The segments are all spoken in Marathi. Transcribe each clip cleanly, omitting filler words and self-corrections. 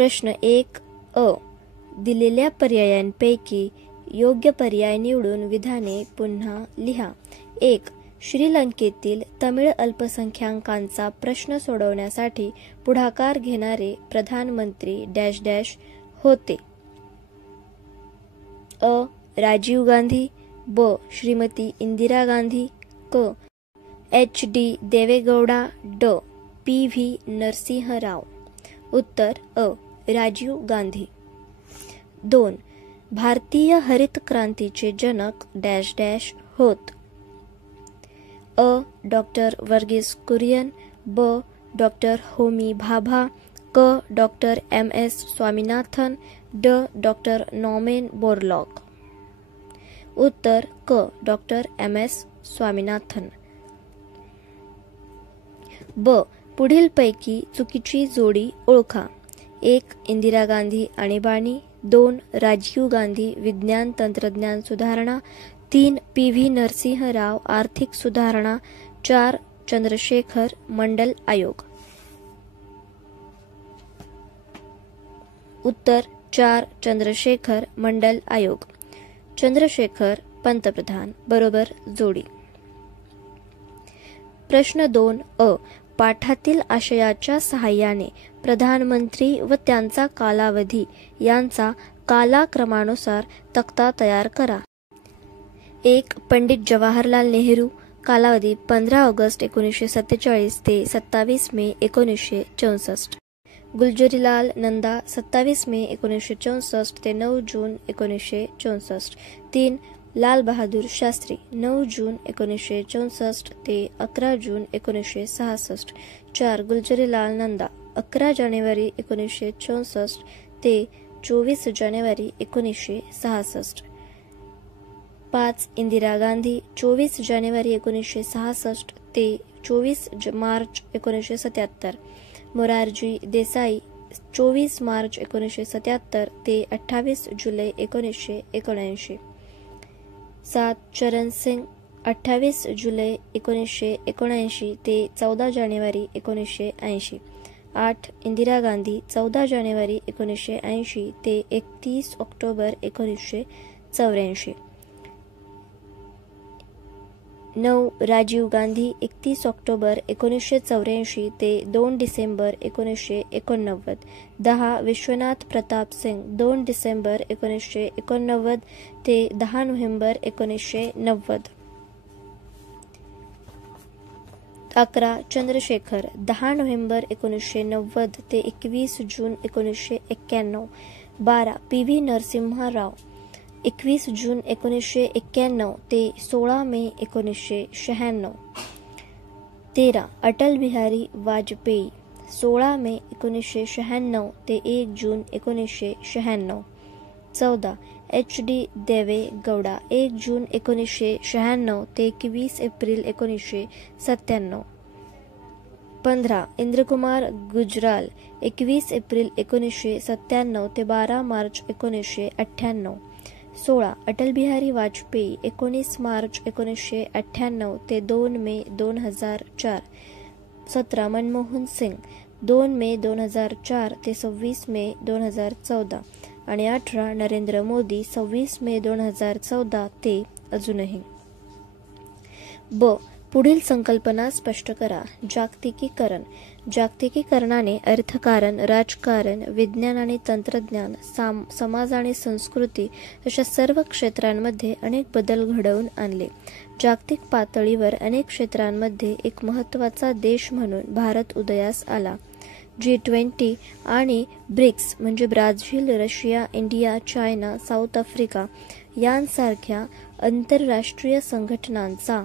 प्रश्न 1 अ. दिलेल्या पर्यायांपैकी योग्य पर्याय निवडून विधाने पुन्हा लिहा. 1. श्रीलंकेतील तमिळ अल्पसंख्याकांचा प्रश्न सोडवण्यासाठी पुढाकार घेणारे प्रधानमंत्री डॅश डॅश होते. अ. राजीव गांधी. ब. श्रीमती इंदिरा गांधी. क. एच.डी. देवेगौडा. ड. पी.व्ही. नरसिंह राव. उत्तर अ. राजीव गांधी. 2. भारतीय हरित क्रांतीचे जनक डॅश डॅश होत. अ. डॉक्टर वर्गीस कुरियन. ब. डॉक्टर होमी भाभा. क. Doctor M S. स्वामीनाथन. ड. Doctor Norman Borlaug. उत्तर क. Doctor M S. स्वामीनाथन. ब. पुढीलपैकी चुकीची जोडी ओळखा. 1. इंदिरा गांधी आणीबाणी. 2. राजीव गांधी विज्ञान तंत्रज्ञान सुधारणा. 3. पी.व्ही. नरसिंह राव आर्थिक सुधारणा. 4. चंद्रशेखर मंडल आयोग. उत्तर 4. चंद्रशेखर मंडल आयोग. चंद्रशेखर पंतप्रधान बरोबर जोडी. प्रश्न 2 अ. पाठातील आशयाच्या सहाय्याने प्रधानमंत्री व त्यांचा कालावधी यांचा कालक्रमानुसार तक्ता तयार करा. 1. पंडित जवाहरलाल नेहरू. कालावधी 15 ऑगस्ट 1947 ते 27 मे 1964. गुलजारीलाल नंदा. 27 मे 1964 ते 9 जून 1964. 3. लाल बहादूर शास्त्री. 9 जून 1964 ते 11 जून 1966. 4. गुलजारीलाल नंदा. 11 जानेवारी 1964 ते 24 जानेवारी 1966. 5. इंदिरा गांधी. 24 जानेवारी 1966 ते 24 मार्च 1977. मोरारजी देसाई. 24 मार्च 1977 ते 28 जुलै 1979. 7. चरण सिंग. 28 जुलै 1979 ते 14 जानेवारी 1980. 8. इंदिरा गांधी. 14 जानेवारी 1980 ते 31 ऑक्टोबर 1984. 9. राजीव गांधी. 31 ऑक्टोबर 1984 ते 2 डिसेंबर 1989. 10. विश्वनाथ प्रताप सिंग. 2 डिसेंबर 1989 ते 10 नोव्हेंबर 1990. 11. चंद्रशेखर. 10 नोव्हेंबर 1990 ते 21 जून 1991. 12. पी.व्ही. नरसिंह राव. 21 जून 1991 ते 16 मे 1996. 13. अटल बिहारी वाजपेयी. 16 मे 1996 ते 1 जून 1996. 14. एच.डी. देवे गौडा. 1 जून 1996 ते 21 एप्रिल 1997. 15. इंद्रकुमार गुजराल. 21 एप्रिल 1997 ते 12 मार्च 1998. 16. अटल बिहारी वाजपेयी. 19 मार्च 1998 ते 2 मे 2004. 17. मनमोहन सिंग. 2 मे 2004 ते 26 मे 2014. आणि 18. नरेंद्र मोदी. 26 मे 2014 ते अजूनही. ब. पुढील संकल्पना स्पष्ट करा. जागतिकीकरण. जागतिकीकरणाने अर्थकारण, राजकारण, विज्ञान आणि तंत्रज्ञान, समाज आणि संस्कृती अशा सर्व क्षेत्रांमध्ये अनेक बदल घडवून आणले. जागतिक पातळीवर अनेक क्षेत्रांमध्ये एक महत्त्वाचा देश म्हणून भारत उदयास आला. G20 आणि ब्रिक्स म्हणजे Brazil, Russia, India, China, south Africa यांसारख्या आंतरराष्ट्रीय संघटनांचा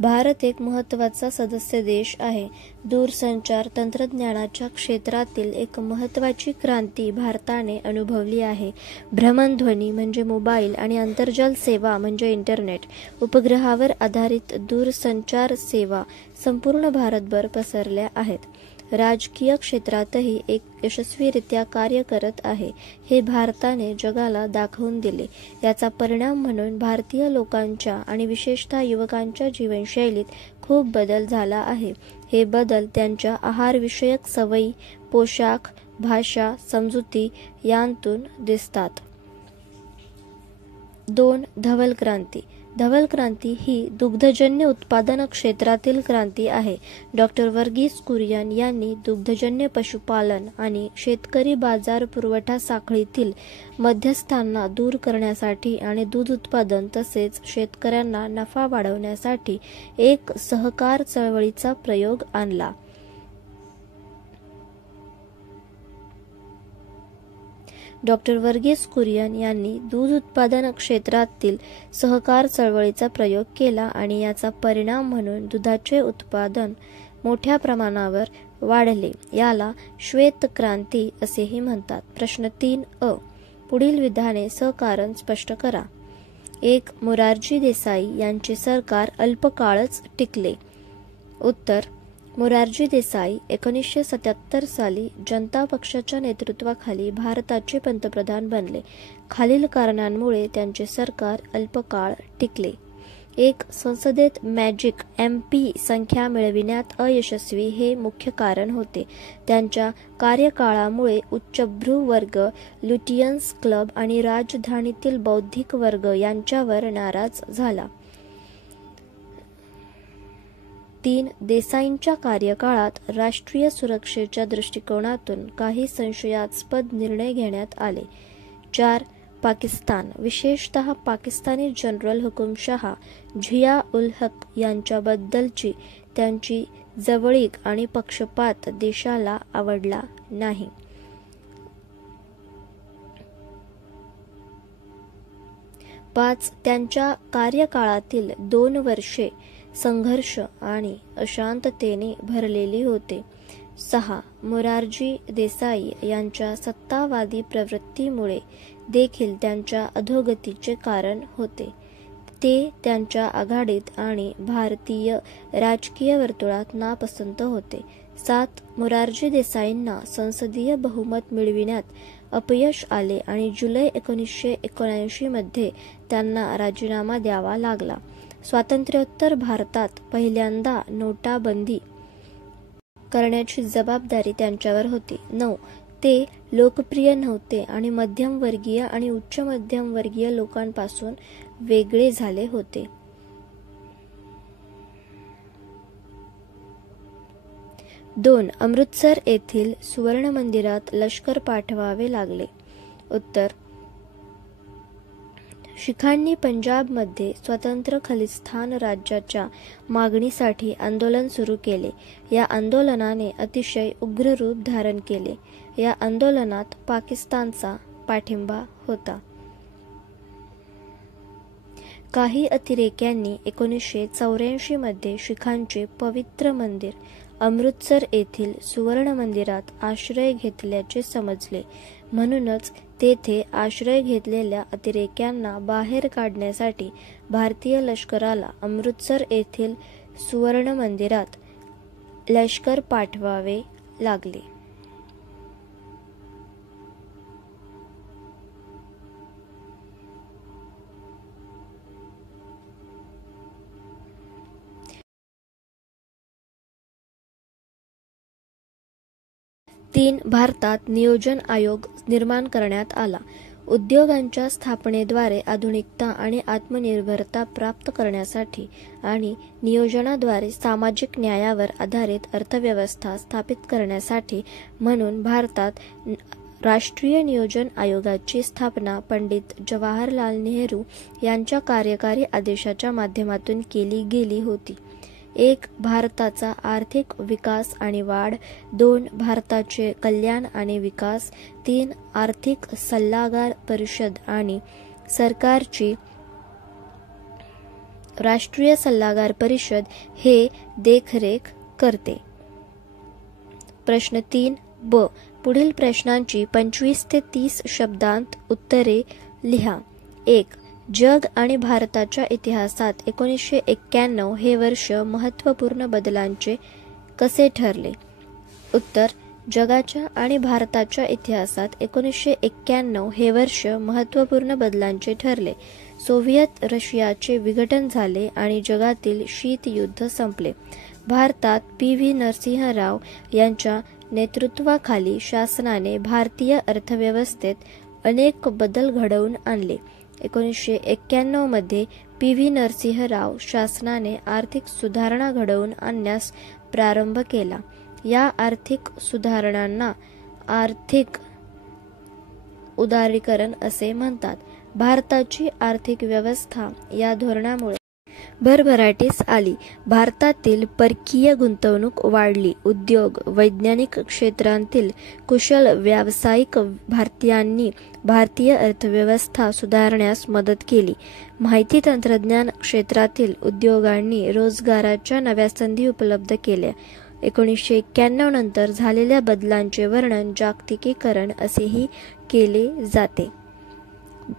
भारत एक महत्त्वाचा सदस्य देश आहे. दूरसंचार तंत्रज्ञानाच्या क्षेत्रातील एक महत्त्वाची क्रांती भारताने अनुभवली आहे. भ्रमणध्वनी म्हणजे मोबाईल आणि आंतरजाल सेवा म्हणजे इंटरनेट, उपग्रहावर आधारित दूरसंचार सेवा संपूर्ण भारतभर पसरल्या आहेत. राजकीय क्षेत्रातही एक यशस्वीरित्या कार्य करत आहे हे भारताने जगाला दाखवून दिले. याचा परिणाम म्हणून भारतीय लोकांच्या आणि विशेषतः युवकांच्या जीवनशैलीत खूप बदल झाला आहे. हे बदल त्यांच्या आहारविषयक सवयी, पोशाख, भाषा, समजुती यांतून दिसतात. 2. धवल क्रांती. धवल क्रांती ही दुग्धजन्य उत्पादन क्षेत्रातील क्रांती आहे. डॉ. वर्गीस कुरियन यांनी दुग्धजन्य पशुपालन आणि शेतकरी बाजार पुरवठा साखळीतील मध्यस्थांना दूर करण्यासाठी आणि दूध उत्पादन तसेच शेतकऱ्यांना नफा वाढवण्यासाठी एक सहकार चळवळीचा प्रयोग आणला. डॉ. वर्गीस कुरियन यांनी दूध उत्पादन क्षेत्रातील सहकार चळवळीचा प्रयोग केला आणि याचा परिणाम म्हणून दुधाचे उत्पादन मोठ्या प्रमाणावर वाढले. याला श्वेत क्रांती असेही म्हणतात. प्रश्न 3 पुढील विधाने सहकारण स्पष्ट करा. 1. मोरारजी देसाई यांचे सरकार अल्पकाळच टिकले. उत्तर: मोरारजी देसाई 1977 साली जनता पक्षाच्या नेतृत्वाखाली भारताचे पंतप्रधान बनले. खालील कारणांमुळे त्यांचे सरकार अल्पकाळ टिकले. 1. संसदेत मॅजिक MP संख्या मिळविण्यात अयशस्वी हे मुख्य कारण होते. त्यांच्या कार्यकाळामुळे उच्चभ्रू वर्ग, लुटियन्स क्लब आणि राजधानीतील बौद्धिक वर्ग यांच्यावर नाराज झाला. 3. देसाईंच्या कार्यकाळात राष्ट्रीय सुरक्षेच्या दृष्टिकोनातून काही संशयास्पद निर्णय घेण्यात आले. 4. पाकिस्तान, विशेषतः पाकिस्तानी जनरल हुकुमशहा झिया उल हक यांच्याबद्दलची त्यांची जवळीक आणि पक्षपात देशाला आवडला नाही. 5. त्यांच्या कार्यकाळातील 2 वर्षे संघर्ष आणि अशांततेने भरलेली होते. 6. मोरारजी देसाई यांच्या सत्तावादी प्रवृत्तीमुळे देखील त्यांच्या अधोगतीचे कारण होते. ते त्यांच्या आघाडीत आणि भारतीय राजकीय वर्तुळात नापसंत होते. 7. मोरारजी देसाईंना संसदीय बहुमत मिळविण्यात अपयश आले आणि जुलै 1979 मध्ये त्यांना राजीनामा द्यावा लागला. स्वातंत्र्योत्तर भारतात पहिल्यांदा नोटाबंदी करण्याची जबाबदारी त्यांच्यावर होती. 9. ते लोकप्रिय नव्हते आणि मध्यमवर्गीय आणि उच्च मध्यमवर्गीय लोकांपासून वेगळे झाले होते. 2. अमृतसर येथील सुवर्ण मंदिरात लष्कर पाठवावे लागले. उत्तर: शिखांनी पंजाबमध्ये स्वतंत्र खलिस्तान राज्याच्या मागणीसाठी आंदोलन सुरू केले. या आंदोलनाने अतिशय उग्र रूप धारण केले. या आंदोलनात पाकिस्तानचा पाठिंबा होता. काही अतिरेक्यांनी 1984 मध्ये शिखांचे पवित्र मंदिर अमृतसर येथील सुवर्ण मंदिरात आश्रय घेतल्याचे समजले. म्हणूनच तेथे आश्रय घेतलेल्या अतिरेक्यांना बाहेर काढण्यासाठी भारतीय लष्कराला अमृतसर येथील सुवर्ण मंदिरात लष्कर पाठवावे लागले. भारतात नियोजन आयोग निर्माण करण्यात आला. उद्योगांच्या स्थापनेद्वारे आधुनिकता आणि आत्मनिर्भरता प्राप्त करण्यासाठी आणि नियोजनाद्वारे सामाजिक न्यायावर आधारित अर्थव्यवस्था स्थापित करण्यासाठी म्हणून भारतात राष्ट्रीय नियोजन आयोगाची स्थापना पंडित जवाहरलाल नेहरू यांच्या कार्यकारी आदेशाच्या माध्यमातून केली गेली होती. 1. भारताचा आर्थिक विकास आणि वाढ. 2. भारताचे कल्याण आणि विकास. 3. आर्थिक सल्लागार परिषद आणि सरकारची राष्ट्रीय सल्लागार परिषद हे देखरेख करते. प्रश्न 3 पुढील प्रश्नांची 25 ते 30 शब्दांत उत्तरे लिहा. 1. जग आणि भारताच्या इतिहासात 1991 हे वर्ष महत्त्वपूर्ण बदलांचे कसे ठरले? उत्तर: जगाच्या आणि भारताच्या इतिहासात 1991 हे वर्ष महत्त्वपूर्ण बदलांचे ठरले. सोव्हिएत रशियाचे विघटन झाले आणि जगातील शीतयुद्ध संपले. भारतात पी.व्ही. नरसिंह राव यांच्या नेतृत्वाखाली शासनाने भारतीय अर्थव्यवस्थेत अनेक बदल घडवून आणले. 1991 मध्ये पी.व्ही. नरसिंह राव शासनाने आर्थिक सुधारणा घडवून आणण्यास प्रारंभ केला. या आर्थिक सुधारणांना आर्थिक उदारीकरण असे म्हणतात. भारताची आर्थिक व्यवस्था या धोरणामुळे भरभराटीस आली. भारतातील परकीय गुंतवणूक वाढली. उद्योग, वैज्ञानिक क्षेत्रांतील कुशल व्यावसायिक भारतीयांनी भारतीय अर्थव्यवस्था सुधारण्यास मदत केली. माहिती तंत्रज्ञान क्षेत्रातील उद्योगांनी रोजगाराच्या नव्या संधी उपलब्ध केल्या. 1991 नंतर झालेल्या बदलांचे वर्णन जागतिकीकरण असेही केले जाते.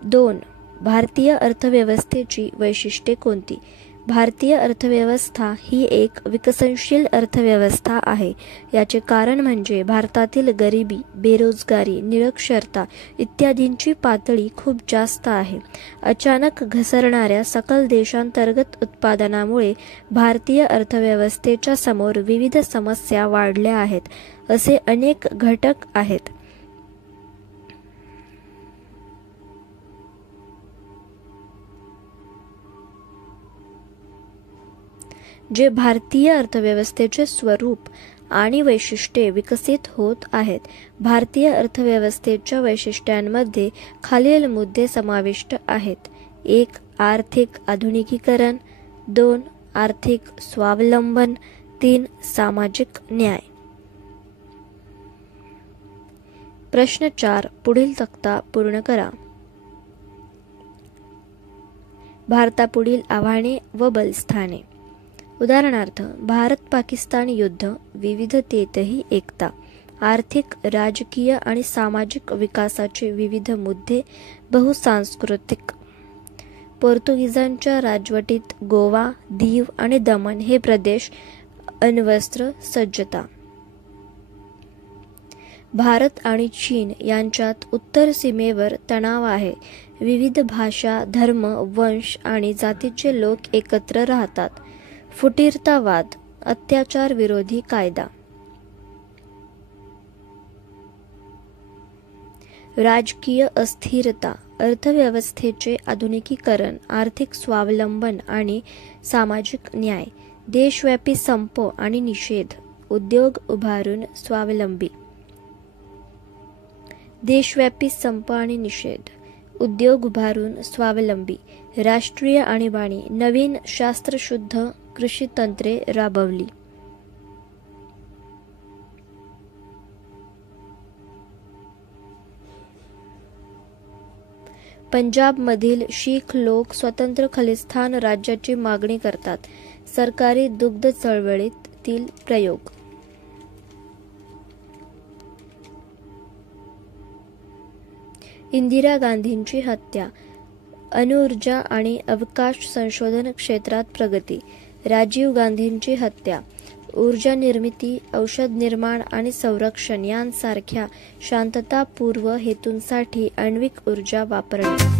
2. भारतीय अर्थव्यवस्थेची वैशिष्ट्ये कोणती? भारतीय अर्थव्यवस्था ही एक विकसनशील अर्थव्यवस्था आहे. याचे कारण म्हणजे भारतातील गरिबी, बेरोजगारी, निरक्षरता इत्यादींची पातळी खूप जास्त आहे. अचानक घसरणाऱ्या सकल देशांतर्गत उत्पादनामुळे भारतीय अर्थव्यवस्थेच्या समोर विविध समस्या वाढल्या आहेत. असे अनेक घटक आहेत. जे भारतीय अर्थव्यवस्थेचे स्वरूप आणि वैशिष्ट्ये विकसित होत आहेत. भारतीय अर्थव्यवस्थेच्या वैशिष्ट्यांमध्ये खालील मुद्दे समाविष्ट आहेत. 1. आर्थिक आधुनिकीकरण. 2. आर्थिक स्वावलंबन. 3. सामाजिक न्याय. प्रश्न 4. पुढील तक्ता पूर्ण करा. भारतापुढील आव्हाने व बलस्थाने. उदाहरणार्थ, भारत-पाकिस्तान युद्ध, विविधतेतही एकता, आर्थिक, राजकीय आणि सामाजिक विकासाचे विविध मुद्दे, बहुसांस्कृतिक. पोर्तुगीजांच्या राजवटीत गोवा, दीव आणि दमण हे प्रदेश, अण्वस्त्र सज्जता. भारत आणि चीन यांच्यात उत्तर सीमेवर तणाव आहे. विविध भाषा, धर्म, वंश आणि जातीचे लोक एकत्र राहतात. फुटीरतावाद, अत्याचार विरोधी कायदा. राजकीय अस्थिरता, अर्थव्यवस्थेचे आधुनिकीकरण, आर्थिक स्वावलंबन आणि सामाजिक न्याय. देशव्यापी संप आणि निषेध, उद्योग उभारून स्वावलंबी. देशव्यापी संप आणि निषेध, उद्योग उभारून स्वावलंबी. राष्ट्रीय आणीबाणी, नवीन शास्त्रशुद्ध कृषी तंत्रे राबवली. पंजाबमधील शीख लोक स्वतंत्र खलिस्तान राज्याची मागणी करतात. सरकारी दुग्ध चळवळीतील प्रयोग. इंदिरा गांधींची हत्या. अणुऊर्जा आणि अवकाश संशोधन क्षेत्रात प्रगती. राजीव गांधींची हत्या. ऊर्जा निर्मिती, औषध निर्माण आणि संरक्षण यांसारख्या शांततापूर्व हेतूंसाठी आण्विक ऊर्जा वापरणे.